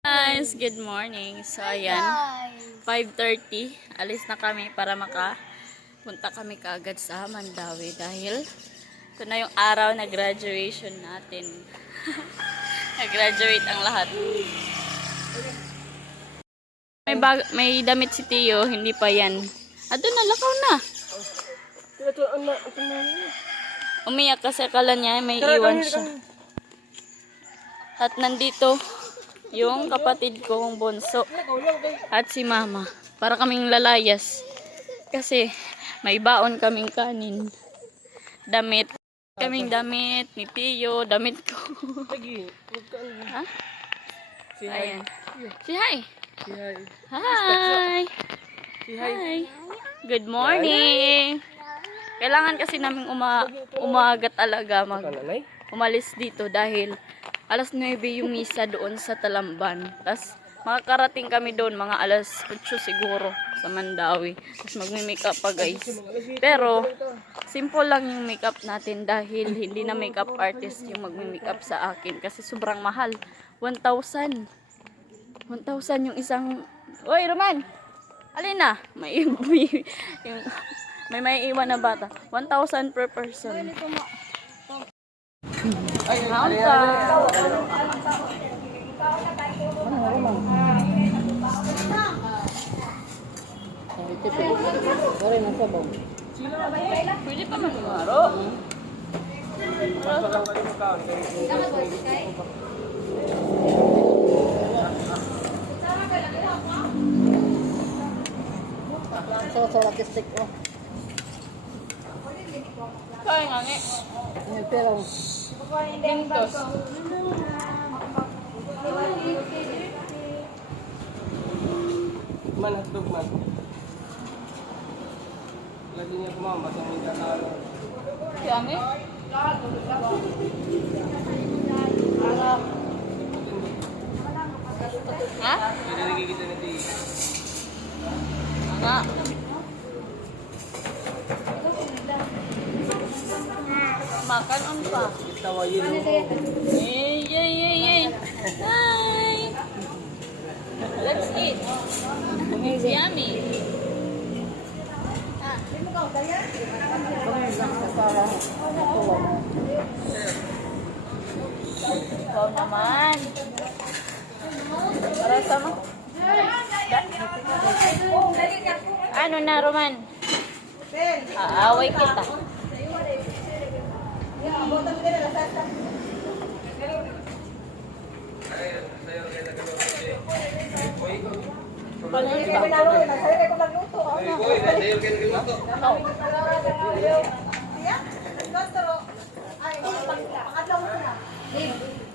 Guys, good morning. So, ayan, 5:30. Alis na kami para punta kami kaagad sa Mandawi dahil ito na yung araw na graduation natin. Nag-graduate ang lahat. May damit si Tio, hindi pa yan. Doon na, lakaw na. Umiyak kasi akala niya may iwan siya. At nandito yung kapatid kong bunso at si mama para kaming lalayas kasi may baon kaming kanin, damit ni Tio, damit ko. Ha? Ayan. Say hi. Hi. Hi. Good morning. Kailangan kasi namin umaga talaga umalis dito dahil alas 9 yung misa doon sa Talamban. Tapos makakarating kami doon mga alas 8 siguro sa Mandawi. Tapos magme-makeup pa guys. Pero simple lang yung makeup natin dahil hindi na makeup artist yung magme-makeup sa akin kasi sobrang mahal. 1,000 yung isang. Oy, Roman! Alina, may iwan na bata. 1,000 per person. Pwede pa magmaro. So logistic ko. Kaya nga nga. Pero Pintos. Man, hotdog man. Lagi niya kumama sa may tatalo. Kaya nga. Ha? Hindi nakikita na di. Nga. Makan on pa. Tawa yun. Yay. Hi. Let's eat. It's yummy. Ikaw naman. Para sama. Ano na, Roman? Aaway kita.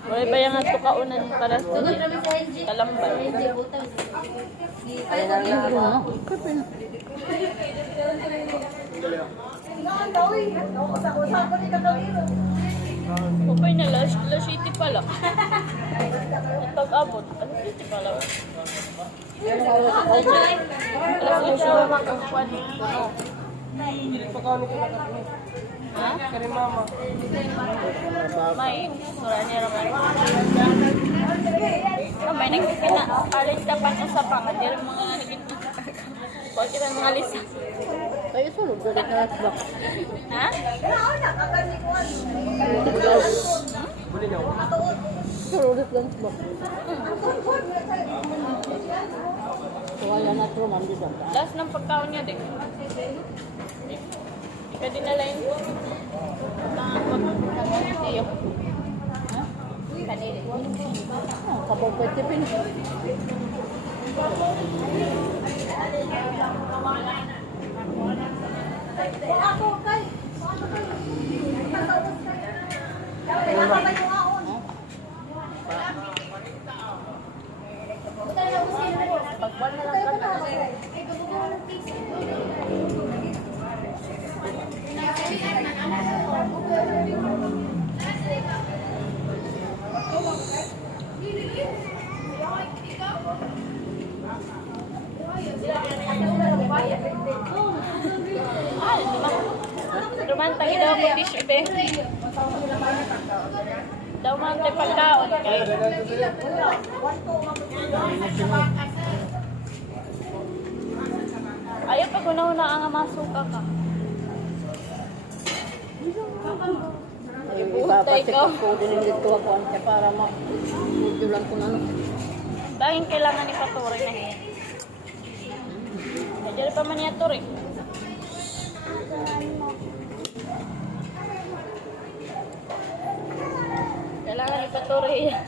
Wala ba yung ato kaunan para sa Talamban? Upay na la city pala. At pag-abot, ano city pala? Hindi pa kami kinakakini. Ha? Kari mama. May sura niya naman. May nagkikinapalit ka pa sa pangadir mga nagkikita. Huwag kita mga lisa. kayo sulod balik na sa box. Ha? Buli niyo. Sulod lang sa box. So wala na truman dito. Last ng pagkaon niya din. Ika dinala yun. Pagkaon niyo. Ha? Kanili. Kapag pwede Roman, tangi daw ako tissue, be. Daw man tayo pagkaon. Ayaw pag una-una ang masuka ka. Ay, ipapasit ko din yung dito ako siya para ma-video lang kung ano. Dahil kailangan ni Patuloy na yan. Ay, dyan pa man niya Turi. Kailangan ni Patuloy yan.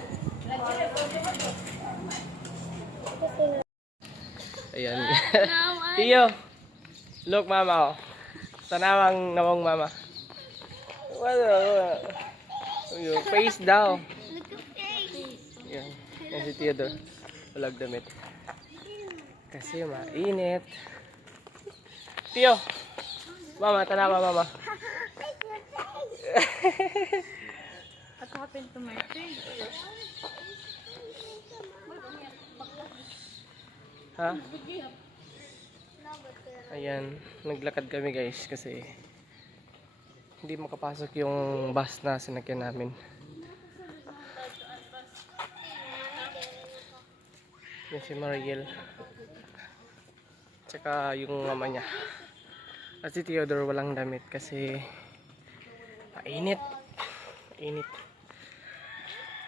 Ayan. Tiyo. Look, mama, oh. Tanawang nawang mama. Wala. Your face daw. Yan. Yan si Theodore. Walang damit. Kasi mainit. Tiyo. Mama, tanawa mama. What happened to my face? Ha? Ayan, naglakad kami guys kasi hindi makapasok yung bus na sinakyan namin. Yan si Mariel. Tsaka yung mama niya. At si Theodore walang damit kasi mainit. Mainit.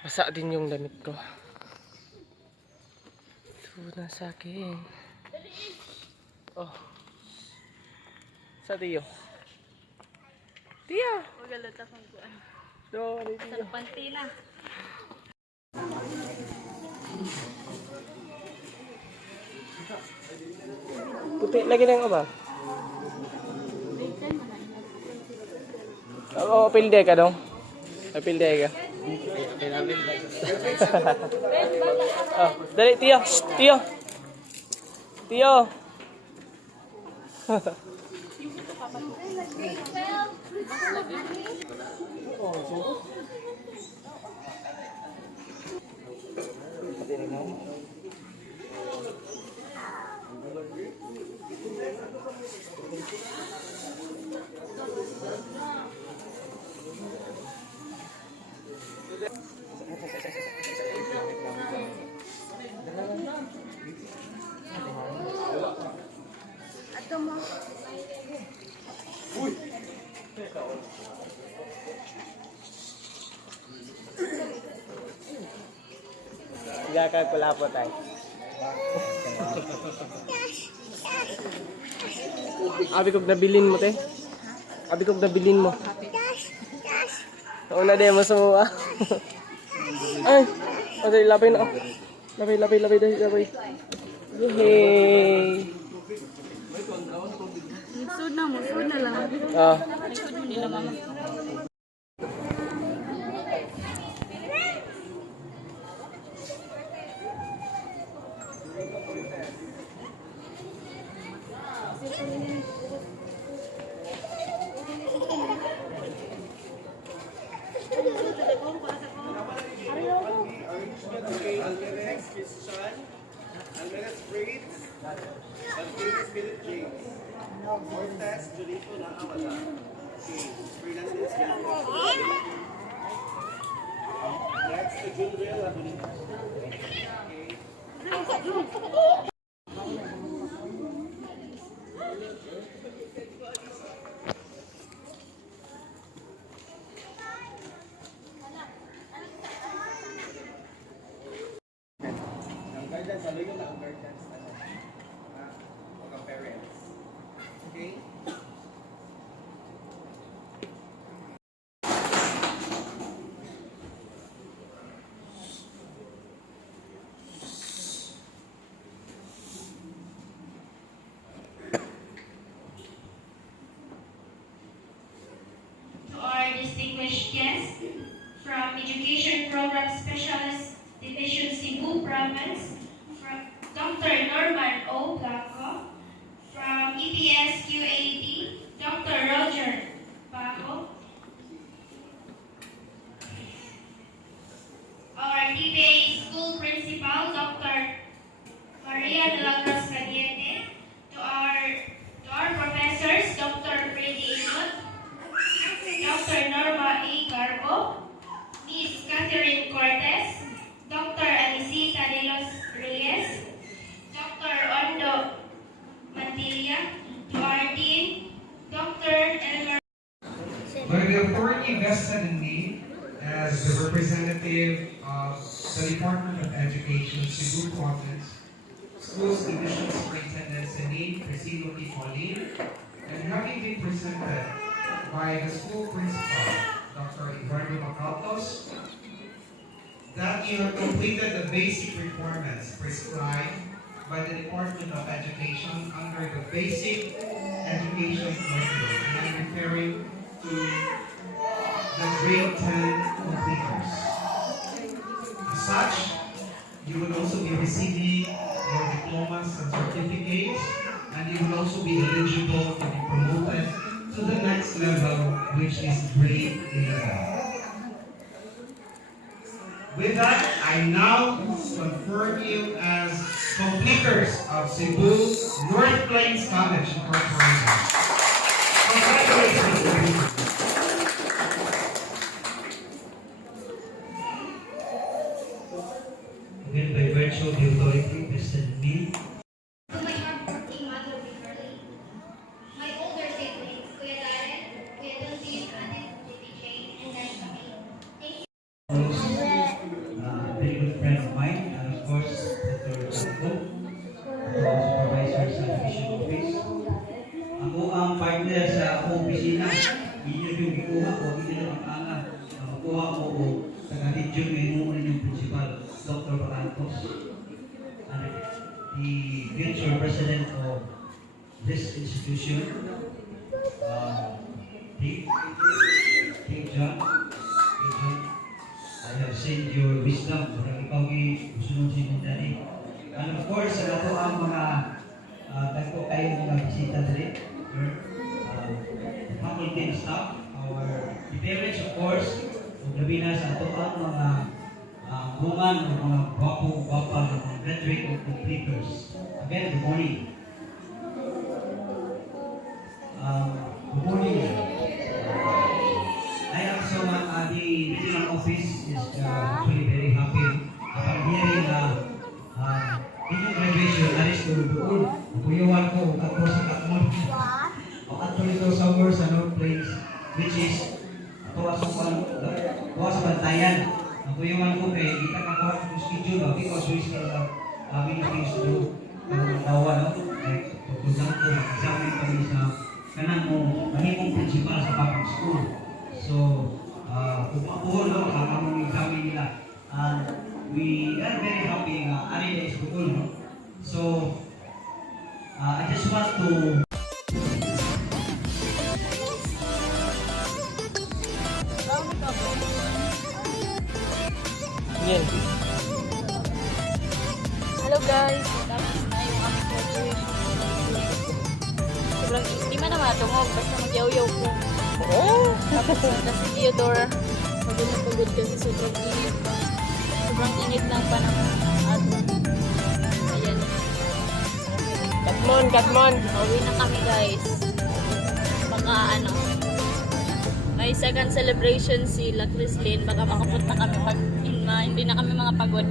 Basa din yung damit ko. Ito na sa akin. Oh. Sa Tiyo. Tiyo! Magalata kong kuan. Sorry, Tiyo. Pantina. Puti lagi na yung ba? Oo, pilde ka dong. Pilde ka. Oh, dali, Tiyo. Tiyo. Tiyo. Gakag pula po tayo. Abi kog nabilin mo te. Abi kog nabilin mo. Una de mo sumuha. Ay, okay, labay na. Labay dahil. Yehey. Musod na lang. Ah. Likod mo nila mama. Our distinguished guests from Education Program Specialist Division Cebu Province, from Dr. Norman O. Blanco, from EPS QAD, Dr. Roger Bajo, our DBA School Principal, Dr. Maria de la Cruz Cadiente, to our professors, Dr. Freddy Inot, Dr. Norma E. Garbo, Ms. Catherine Cortez, Dr. Anisita de los Reyes, authority vested in me as the representative of the Department of Education, Cebu Province, Schools Division Superintendent Celine Priscilo P. Pauline, and having been presented by the school principal, Dr. Eduardo Macaltos, that you have completed the basic requirements prescribed by the Department of Education under the Basic Education Curriculum. And I'm referring to the grade 10 completers. As such, you will also be receiving your diplomas and certificates, and you will also be eligible to be promoted to the next level, which is grade 11. With that, I now confirm you as completers of Cebu North Plains College Incorporated. Congratulations. Then by virtue of the authority vested in me, To my hardworking mother, Beverly. My older siblings, Kuya Darren, Kuya Dulcin, Ate Titi Jane, and Dad Camille. Thank you. very good friend of mine, and of course, Dr. Sanko, supervisor sa division office. Ako ang partner sa akong opisina. Inyo yung ikuha ko, hindi na ang makuha ko o taga-region ngayon mo yung principal, Dr. Barantos. And the future president of this institution, King John, I have seen your wisdom, para ikaw gusto si Mintani. And of course, ito ang mga tagpo kayo mga bisita dali, faculty and staff, our parents of course, ug labi na sa ito ang mga bungan o mga gwapo-gwapa ng mga graduate o completers. Again, good morning. Good morning. I also the regional office is actually very happy upon hearing inyong graduation alis ko doon. Kuyawan ko ako sa Katmon. Actually ito somewhere sa North Plains, which is tuwa sa Bantayan. Ang kuyawan ko kay kita kakuha ko schedule because we still have many things to do. Tawa no? Like, for example, examine kami sa kanang mo mahimong principal sa public school. So, kung mapuhon no, ang examine nila. And we are very happy na ari na is school, no? So, I just want to Yan. Hello guys, tapos na yung aming graduation. Sobrang hindi man naman matungog, basta magyaw-yaw ko. Oh! Tapos na si Theodore, pagod na pagod kasi sobrang init. Sobrang init ng panahon. At ayan, Katmon! pauwi na kami guys. Baka may second celebration si La Crislin. Baka makapunta kami pag hindi na kami mga pagod.